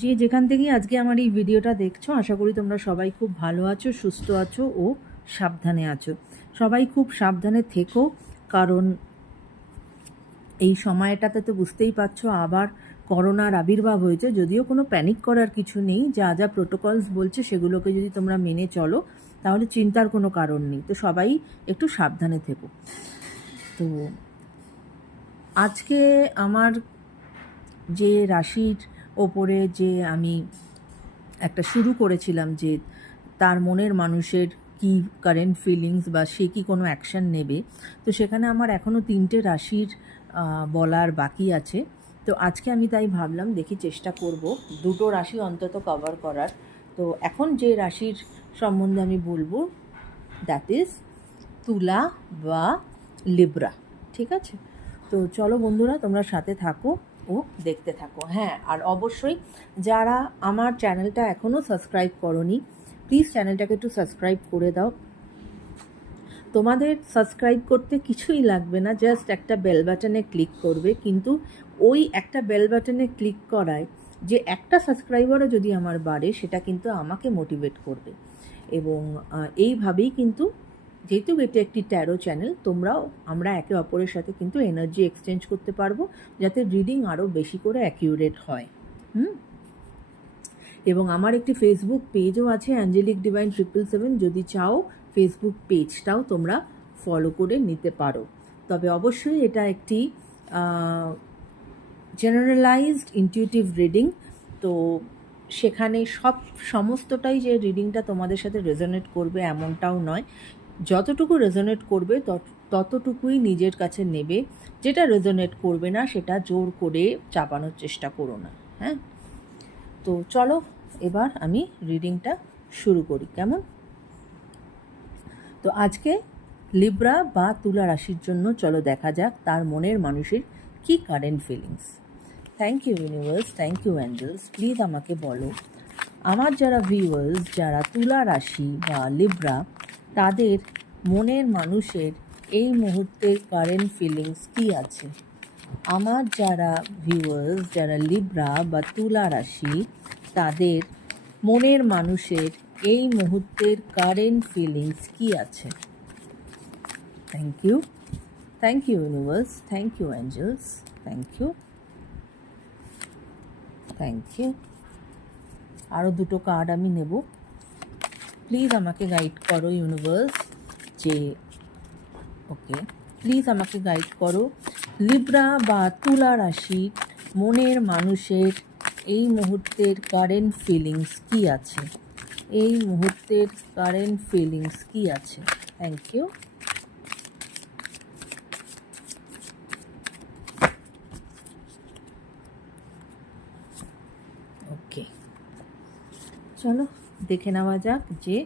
যে যেখান থেকেই আজকে আমার এই ভিডিওটা দেখছ, আশা করি তোমরা সবাই খুব ভালো আছো, সুস্থ আছো ও সাবধানে আছো। সবাই খুব সাবধানে থেকো, কারণ এই সময়টাতে তো বুঝতেই পারছ আবার করোনার আবির্ভাব হয়েছে, যদিও কোনো প্যানিক করার কিছু নেই, যা যা প্রোটোকলস বলছে সেগুলোকে যদি তোমরা মেনে চলো, তাহলে চিন্তার কোনো কারণ নেই। তো সবাই একটু সাবধানে থেকো। তো আজকে আমার যে রাশির ওপরে যে আমি একটা শুরু করেছিলাম যে তার মনের মানুষের কি কারেন্ট ফিলিংস বা সে কি কোনো অ্যাকশন নেবে, তো সেখানে আমার এখনও তিনটে রাশির বলার বাকি আছে। তো আজকে আমি তাই ভাবলাম, দেখি চেষ্টা করব দুটো রাশি অন্তত কভার করার। তো এখন যে রাশির সম্বন্ধে আমি বলব দ্যাট ইজ তুলা বা লিব্রা ঠিক আছে? তো চলো বন্ধুরা, তোমরা সাথে থাকো। ও দেখতে থাকো। হ্যাঁ আর অবশ্যই যারা আমার চ্যানেলটা এখনও সাবস্ক্রাইব করনি প্লিজ চ্যানেলটাকে একটু সাবস্ক্রাইব করে দাও। তোমাদের সাবস্ক্রাইব করতে কিছুই লাগবে না জাস্ট একটা বেল বাটনে ক্লিক করবে। কিন্তু ওই একটা বেল বাটনে ক্লিক করায় যে একটা সাবস্ক্রাইবারও যদি আমার বাড়ে, সেটা কিন্তু আমাকে মোটিভেট করবে। এবং এইভাবেই কিন্তু যেহেতু এটি একটি ট্যারো চ্যানেল তোমরাও, আমরা একে অপরের সাথে কিন্তু এনার্জি এক্সচেঞ্জ করতে পারব, যাতে রিডিং আরও বেশি করে অ্যাকিউরেট হয়। হুম? এবং আমার একটি ফেসবুক পেজও আছে অ্যাঞ্জেলিক ডিভাইন ট্রিপল সেভেন যদি চাও ফেসবুক পেজটাও তোমরা ফলো করে নিতে পারো। তবে অবশ্যই এটা একটি জেনারেলাইজড ইনটিউটিভ রিডিং তো সেখানে সব সমস্তটাই যে রিডিংটা তোমাদের সাথে রেজনেট করবে এমনটাও নয়। যতটুকু রেজোনেট করবে ততটুকুই নিজের কাছে নেবে। যেটা রেজোনেট করবে না, সেটা জোর করে চাপানোর চেষ্টা করো না হ্যাঁ? তো চলো, এবার আমি রিডিংটা শুরু করি, কেমন? তো আজকে লিব্রা বা তুলা রাশির জন্য চলো দেখা যাক তার মনের মানুষের কি current feelings thank you universe thank you angels please আমাকে বলো, আমার যারা ভিউয়ার্স যারা তুলা রাশি বা লিব্রা তাদের মনের মানুষের এই মুহূর্তের কারেন্ট ফিলিংস কি আছে? আমার যারা ভিউয়ার্স যারা লিব্রা বা তুলা রাশি, তাদের মনের মানুষের এই মুহূর্তের কারেন্ট ফিলিংস কি আছে? Thank you thank you universe thank you angels thank you thank you আরও দুটো কার্ড আমি নেব। প্লিজ আমাকে গাইড করো ইউনিভার্স যে ওকে প্লিজ আমাকে গাইড করো। লিব্রা বা তুলা রাশি, মনের মানুষের এই মুহূর্তের কারেন্ট ফিলিংস কি আছে? এই মুহূর্তের কারেন্ট ফিলিংস কি আছে? থ্যাংক ইউ ওকে চলো। দেখে নেওয়া যাক যে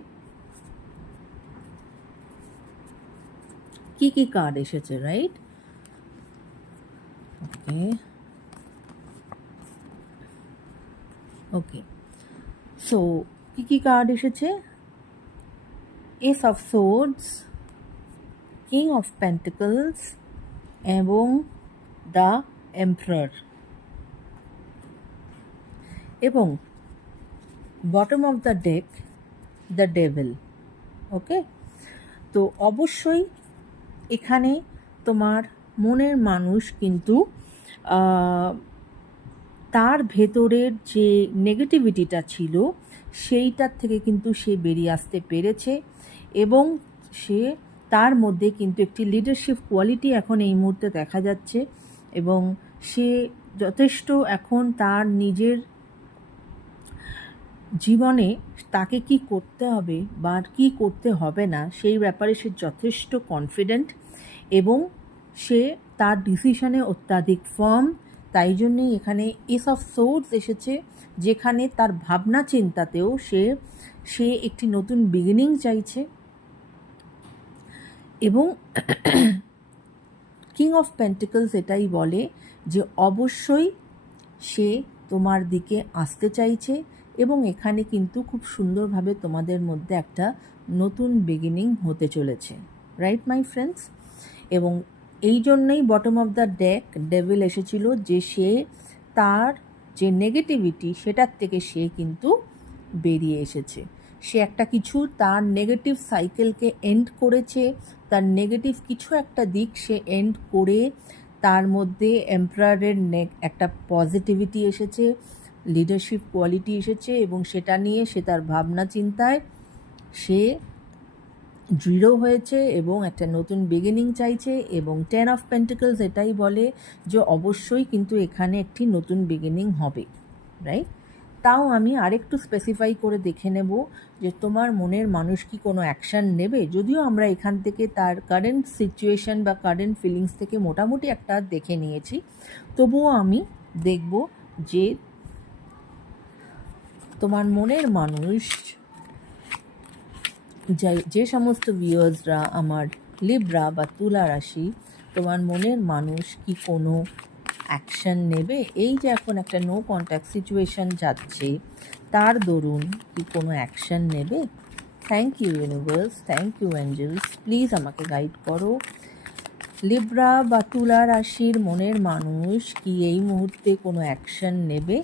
কি কি কার্ড এসেছে রাইট ওকে ওকে সো কি কি কার্ড এসেছে? Ace of swords king of pentacles এবং দ্য এমপ্রার এবং bottom of the deck the devil okay তো অবশ্যই এখানে তোমার মনের মানুষ কিন্তু তার ভেতরের যে নেগেটিভিটিটা ছিল, সেইটার থেকে কিন্তু সে বেরিয়ে আসতে পেরেছে এবং সে তার মধ্যে কিন্তু একটি লিডারশিপ কোয়ালিটি এখন এই মুহূর্তে দেখা যাচ্ছে এবং সে যথেষ্ট এখন তার নিজের জীবনে তাকে কি করতে হবে বা কি করতে হবে না, সেই ব্যাপারে সে যথেষ্ট কনফিডেন্ট এবং সে তার ডিসিশনে অত্যাধিক ফার্ম তাই জন্যেই এখানে এস অফ সোর্স এসেছে, যেখানে তার ভাবনা চিন্তাতেও সে সে একটি নতুন বিগিনিং চাইছে এবং কিং অফ পেন্টিকলস এটাই বলে যে অবশ্যই সে তোমার দিকে আসতে চাইছে এবং এখানে কিন্তু খুব সুন্দরভাবে তোমাদের মধ্যে একটা নতুন বিগিনিং হতে চলেছে। রাইট মাই ফ্রেন্ডস এবং এই জন্যই bottom of the deck devil এসেছিল যে সে তার যে নেগেটিভিটি সেটার থেকে সে কিন্তু বেরিয়ে এসেছে। সে একটা কিছু তার নেগেটিভ সাইকেলকে এন্ড করেছে, তার নেগেটিভ কিছু একটা দিক সে এন্ড করে তার মধ্যে এমপ্রায়ারের একটা পজিটিভিটি এসেছে। লিডারশিপ কোয়ালিটি এসেছে এবং সেটা নিয়ে সে তার ভাবনা চিন্তায় সে দৃঢ় হয়েছে এবং একটা নতুন বিগিনিং চাইছে এবং টেন অফ পেন্টিকলস এটাই বলে যে অবশ্যই কিন্তু এখানে একটি নতুন বিগিনিং হবে রাইট তাও আমি আরেকটু স্পেসিফাই করে দেখে নেব যে তোমার মনের মানুষ কি কোনো অ্যাকশান নেবে? যদিও আমরা এখান থেকে তার কারেন্ট সিচুয়েশন বা কারেন্ট ফিলিংস থেকে মোটামুটি একটা দেখে নিয়েছি। তবুও আমি দেখব যে তোমার মনের মানুষ যে সমস্ত ভিউয়ার্সরা আমার লিব্রা বা তুলা রাশি, তোমার মনের মানুষ কি কোনো অ্যাকশন নেবে? এই যে এখন একটা নো কন্ট্যাক্ট সিচুয়েশন যাচ্ছে, তার দরুন কি কোনো অ্যাকশন নেবে? Thank you universe thank you angels please আমাকে গাইড করো। লিব্রা বা তুলা রাশির মনের মানুষ কি এই মুহূর্তে কোনো অ্যাকশন নেবে?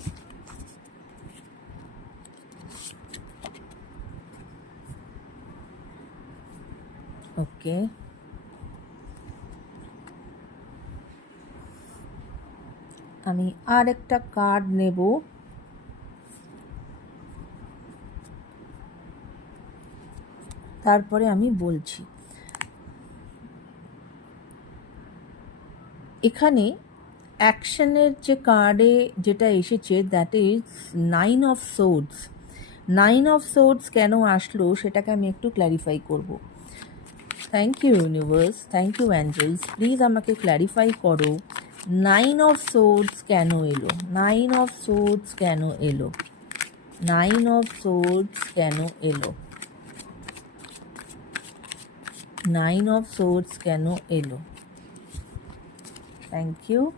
ওকে। আমি আর একটা কার্ড নেব। তারপরে আমি বলছি। এখানে অ্যাকশনের যে কার্ডে যেটা এসেছে that is nine of swords nine of swords কেন আসলো, সেটাকে আমি একটু ক্ল্যারিফাই করব। Thank you universe thank you angels please আমাকে ক্ল্যারিফাই করো। নাইন অফ সোর্ডস কেন এলো? নাইন অফ সোর্ডস কেন এলো? নাইন অফ সোর্ডস কেন এলো? নাইন অফ সোর্ডস কেন এলো? Thank you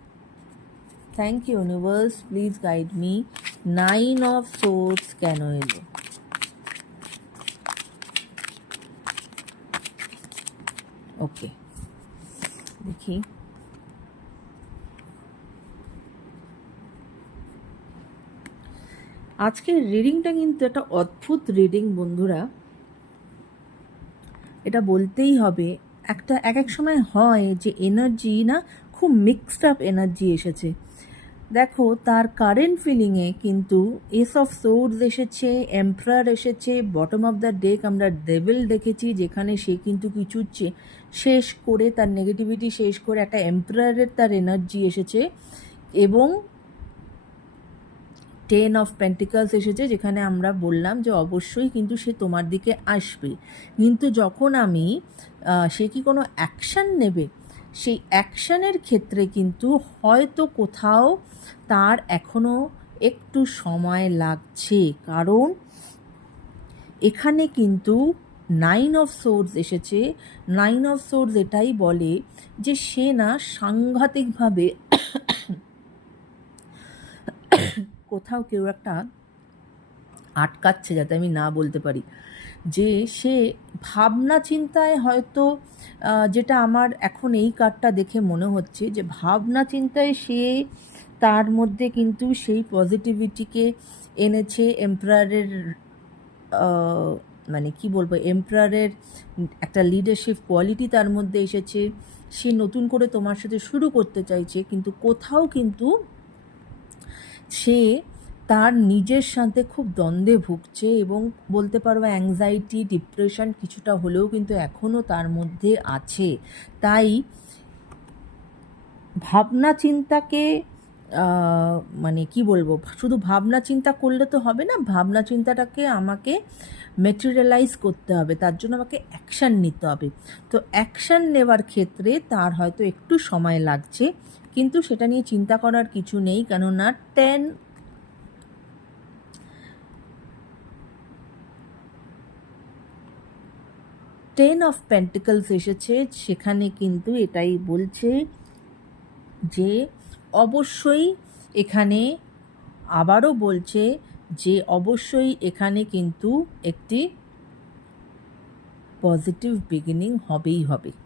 thank you universe please guide me nine of swords কেন এলো? ওকে দেখি আজকের রিডিংটা কিন্তু একটা অদ্ভুত রিডিং বন্ধুরা। এটা বলতেই হবে, একটা এক এক সময় হয় যে এনার্জি না খুব মিক্সড আপ এনার্জি এসেছে। দেখো, তার কারেন্ট ফিলিংয়ে কিন্তু এস অফ সোর্স এসেছে এমপ্রায়ার এসেছে বটম অফ দ্য ডেক আমরা ডেভিল দেখেছি, যেখানে সে কিন্তু কিছু শেষ করে, তার নেগেটিভিটি শেষ করে একটা এমপ্রায়ারের তার এনার্জি এসেছে এবং টেন অফ পেন্টিকালস এসেছে, যেখানে আমরা বললাম যে অবশ্যই কিন্তু সে তোমার দিকে আসবে। কিন্তু যখন আমি সে কি কোনো অ্যাকশান নেবে? সেই অ্যাকশানের ক্ষেত্রে কিন্তু হয়তো কোথাও তার এখনও একটু সময় লাগছে। কারণ এখানে কিন্তু নাইন অফ সোর্স এসেছে। নাইন অফ সোর্স এটাই বলে যে সে না সাংঘাতিকভাবে কোথাও কেউ একটা আটকাচ্ছে যাতে আমি না বলতে পারি। যে সে ভাবনা চিন্তায় হয়তো যেটা আমার এখন এই কার্ডটা দেখে মনে হচ্ছে যে ভাবনা চিন্তায় সে তার মধ্যে কিন্তু সেই পজিটিভিটিকে এনেছে এমপ্রায়ারের মানে কি বলব এমপ্রায়ারের একটা লিডারশিপ কোয়ালিটি তার মধ্যে এসেছে। সে নতুন করে তোমার সাথে শুরু করতে চাইছে, কিন্তু কোথাও কিন্তু সে তার নিজের সাথে খুব দ্বন্দ্বে ভুগছে এবং বলতে পারো অ্যাংজাইটি ডিপ্রেশন কিছুটা হলেও কিন্তু এখনও তার মধ্যে আছে। তাই ভাবনা চিন্তাকে মানে কি বলব, শুধু ভাবনা চিন্তা করলে তো হবে না, ভাবনা চিন্তাটাকে আমাকে মেটেরিয়ালাইজ করতে হবে, তার জন্য আমাকে অ্যাকশান নিতে হবে। তো অ্যাকশান নেওয়ার ক্ষেত্রে তার হয়তো একটু সময় লাগছে, কিন্তু সেটা নিয়ে চিন্তা করার কিছু নেই, কেননা টেন টেন অফ পেন্টিকলস এসেছে, সেখানে কিন্তু এটাই বলছে যে অবশ্যই এখানে আবারও বলছে যে অবশ্যই এখানে কিন্তু একটি পজিটিভ বিগিনিং হবেই হবে।